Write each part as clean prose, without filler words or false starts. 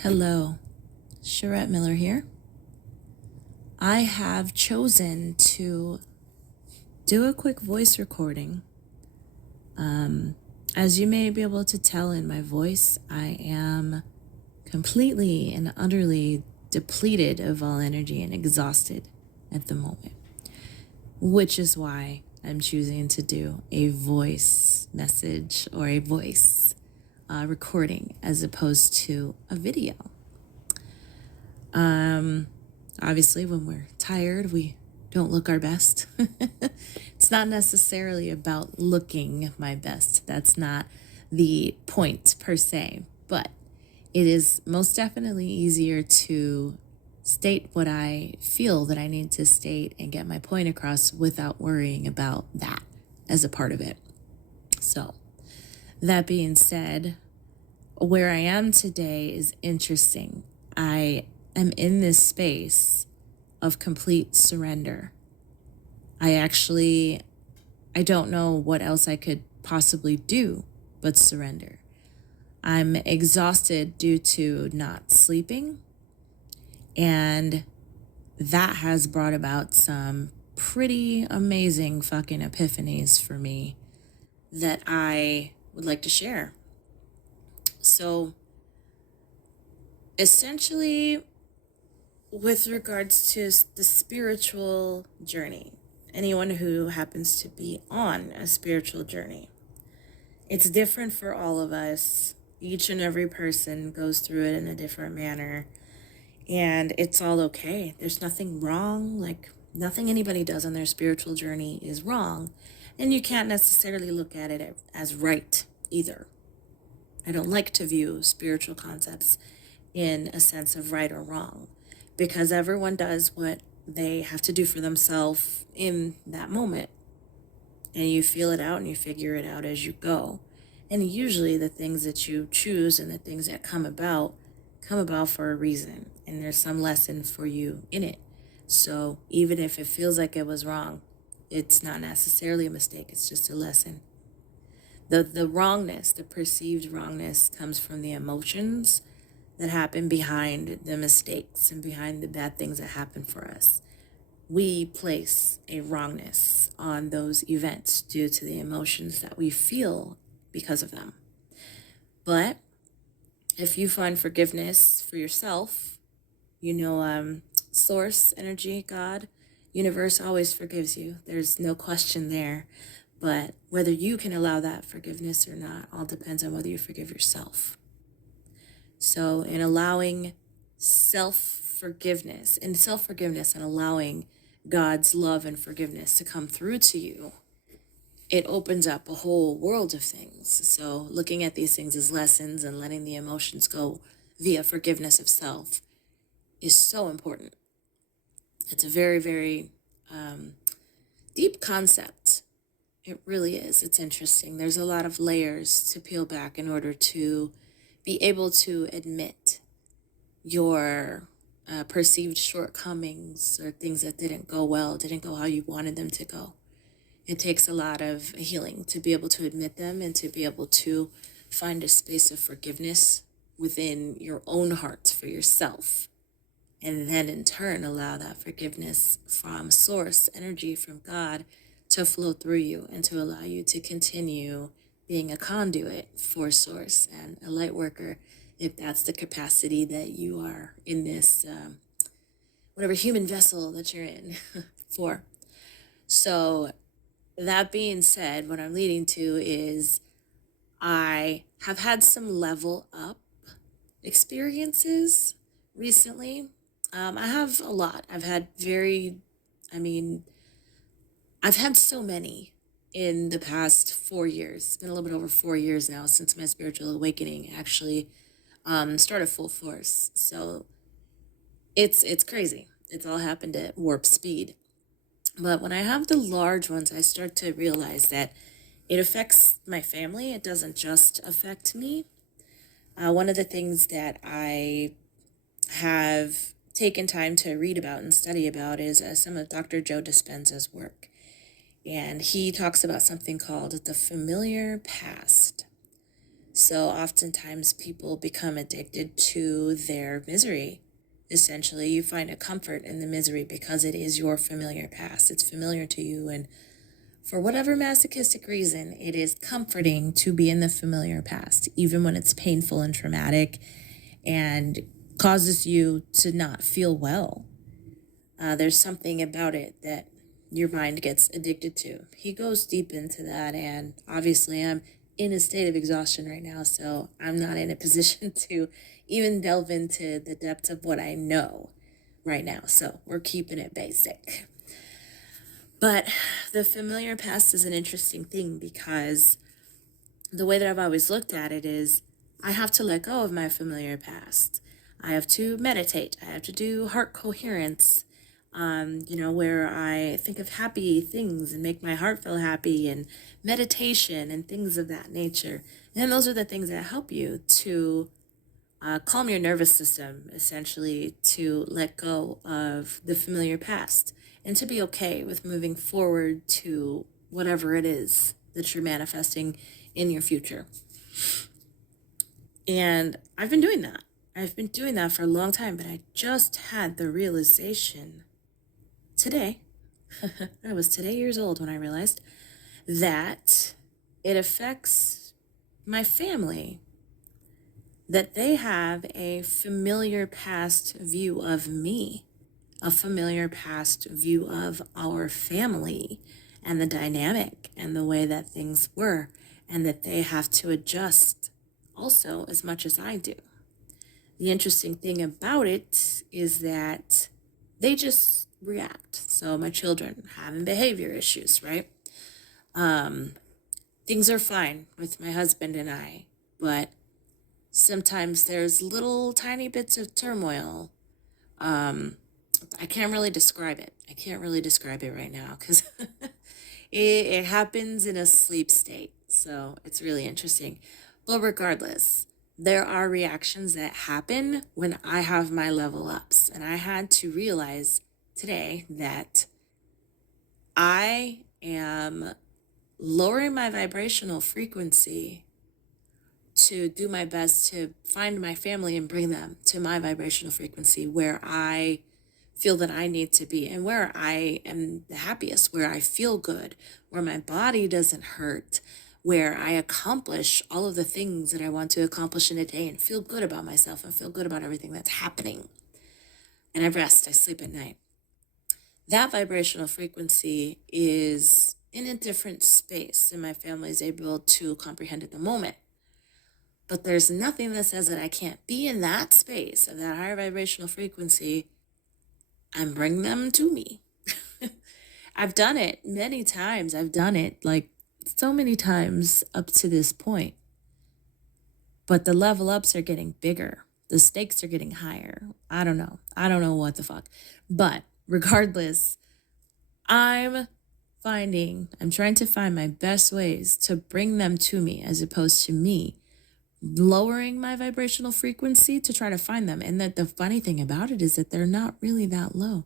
Hello, Charette Miller here. I have chosen to do a quick voice recording. As you may be able to tell in my voice, I am completely and utterly depleted of all energy and exhausted at the moment, which is why I'm choosing to do a voice message or a voice recording as opposed to a video. Obviously, when we're tired, we don't look our best. It's not necessarily about looking my best. That's not the point per se, but it is most definitely easier to state what I feel that I need to state and get my point across without worrying about that as a part of it. So, that being said, where I am today is interesting. I am in this space of complete surrender. I don't know what else I could possibly do but surrender. I'm exhausted due to not sleeping, and that has brought about some pretty amazing fucking epiphanies for me that I would like to share. So, essentially, with regards to the spiritual journey, anyone who happens to be on a spiritual journey, it's different for all of us. Each and every person goes through it in a different manner, and it's all okay. There's nothing wrong. Like, nothing anybody does on their spiritual journey is wrong, and you can't necessarily look at it as right either. I don't like to view spiritual concepts in a sense of right or wrong, because everyone does what they have to do for themselves in that moment. And you feel it out and you figure it out as you go. And usually the things that you choose and the things that come about for a reason. And there's some lesson for you in it. So even if it feels like it was wrong, it's not necessarily a mistake. It's just a lesson. The wrongness, the perceived wrongness, comes from the emotions that happen behind the mistakes and behind the bad things that happen for us. We place a wrongness on those events due to the emotions that we feel because of them. But if you find forgiveness for yourself, source, energy, God, universe always forgives you. There's no question there. But whether you can allow that forgiveness or not all depends on whether you forgive yourself. So in allowing self-forgiveness and allowing God's love and forgiveness to come through to you, it opens up a whole world of things. So looking at these things as lessons and letting the emotions go via forgiveness of self is so important. It's a very, very deep concept. It really is. It's interesting. There's a lot of layers to peel back in order to be able to admit your perceived shortcomings or things that didn't go well, didn't go how you wanted them to go. It takes a lot of healing to be able to admit them and to be able to find a space of forgiveness within your own heart for yourself. And then in turn, allow that forgiveness from source, energy from God, to flow through you and to allow you to continue being a conduit for source and a light worker, if that's the capacity that you are in this, whatever human vessel that you're in for. So that being said, what I'm leading to is I have had some level up experiences recently. I have a lot. I've had so many in the past 4 years. It's been a little bit over 4 years now since my spiritual awakening actually started full force. So it's crazy. It's all happened at warp speed. But when I have the large ones, I start to realize that it affects my family. It doesn't just affect me. One of the things that I have taken time to read about and study about is some of Dr. Joe Dispenza's work. And he talks about something called the familiar past. So oftentimes people become addicted to their misery. Essentially, you find a comfort in the misery because it is your familiar past. It's familiar to you, and for whatever masochistic reason, it is comforting to be in the familiar past, even when it's painful and traumatic and causes you to not feel well. There's something about it that your mind gets addicted to. He goes deep into that, and obviously I'm in a state of exhaustion right now, so I'm not in a position to even delve into the depths of what I know right now. So we're keeping it basic. But the familiar past is an interesting thing because the way that I've always looked at it is I have to let go of my familiar past. I have to meditate. I have to do heart coherence, where I think of happy things and make my heart feel happy, and meditation and things of that nature. And those are the things that help you to calm your nervous system, essentially, to let go of the familiar past and to be okay with moving forward to whatever it is that you're manifesting in your future. And I've been doing that. I've been doing that for a long time, but I just had the realization today. I was today years old when I realized that it affects my family, that they have a familiar past view of me, a familiar past view of our family and the dynamic and the way that things were, and that they have to adjust also as much as I do. The interesting thing about it is that they just react. So my children having behavior issues, right? Things are fine with my husband and I, but sometimes there's little tiny bits of turmoil. I can't really describe it. I can't really describe it right now because it happens in a sleep state. So it's really interesting. But regardless, there are reactions that happen when I have my level ups. And I had to realize today that I am lowering my vibrational frequency to do my best to find my family and bring them to my vibrational frequency where I feel that I need to be and where I am the happiest, where I feel good, where my body doesn't hurt, where I accomplish all of the things that I want to accomplish in a day and feel good about myself and feel good about everything that's happening. And I rest, I sleep at night. That vibrational frequency is in a different space and my family is able to comprehend at the moment. But there's nothing that says that I can't be in that space of that higher vibrational frequency and bring them to me. I've done it many times. I've done it like so many times up to this point. But the level ups are getting bigger. The stakes are getting higher. I don't know. I don't know what the fuck. But regardless, I'm trying to find my best ways to bring them to me as opposed to me lowering my vibrational frequency to try to find them. And that the funny thing about it is that they're not really that low.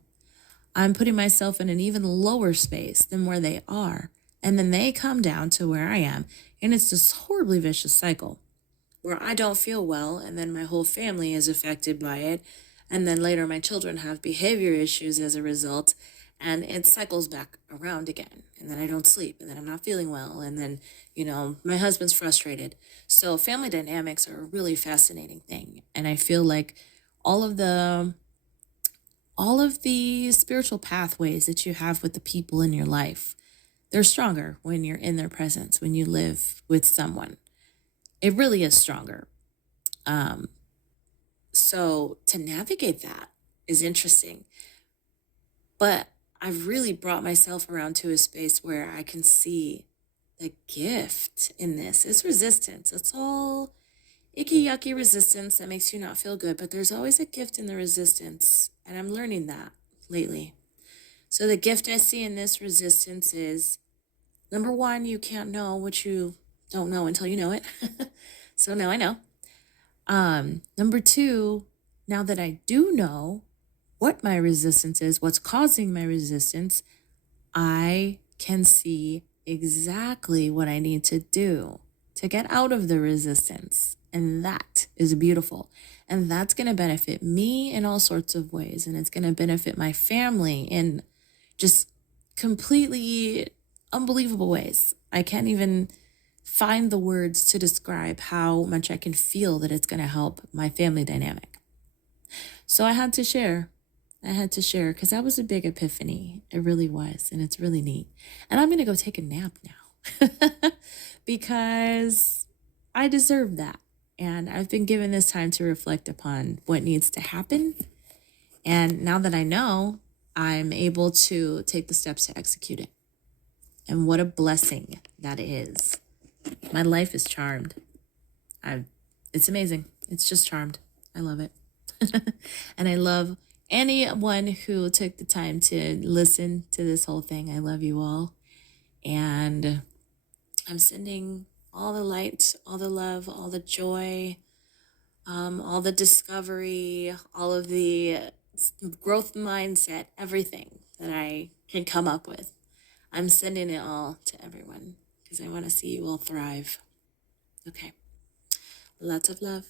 I'm putting myself in an even lower space than where they are. And then they come down to where I am. And it's this horribly vicious cycle where I don't feel well. And then my whole family is affected by it. And then later my children have behavior issues as a result. And it cycles back around again. And then I don't sleep. And then I'm not feeling well. And then, my husband's frustrated. So family dynamics are a really fascinating thing. And I feel like all of the spiritual pathways that you have with the people in your life, they're stronger when you're in their presence, when you live with someone. It really is stronger. So to navigate that is interesting. But I've really brought myself around to a space where I can see the gift in this. It's resistance. It's all icky, yucky resistance that makes you not feel good. But there's always a gift in the resistance. And I'm learning that lately. So the gift I see in this resistance is, number one, you can't know what you don't know until you know it. So now I know. Number two, now that I do know what my resistance is, what's causing my resistance, I can see exactly what I need to do to get out of the resistance. And that is beautiful. And that's going to benefit me in all sorts of ways. And it's going to benefit my family in just completely unbelievable ways. I can't even find the words to describe how much I can feel that it's going to help my family dynamic. So I had to share because that was a big epiphany. It really was. And it's really neat. And I'm going to go take a nap now because I deserve that. And I've been given this time to reflect upon what needs to happen. And now that I know, I'm able to take the steps to execute it. And what a blessing that is. My life is charmed. It's amazing. It's just charmed. I love it. And I love anyone who took the time to listen to this whole thing. I love you all. And I'm sending all the light, all the love, all the joy, all the discovery, all of the growth mindset, everything that I can come up with. I'm sending it all to everyone because I want to see you all thrive. Okay. Lots of love.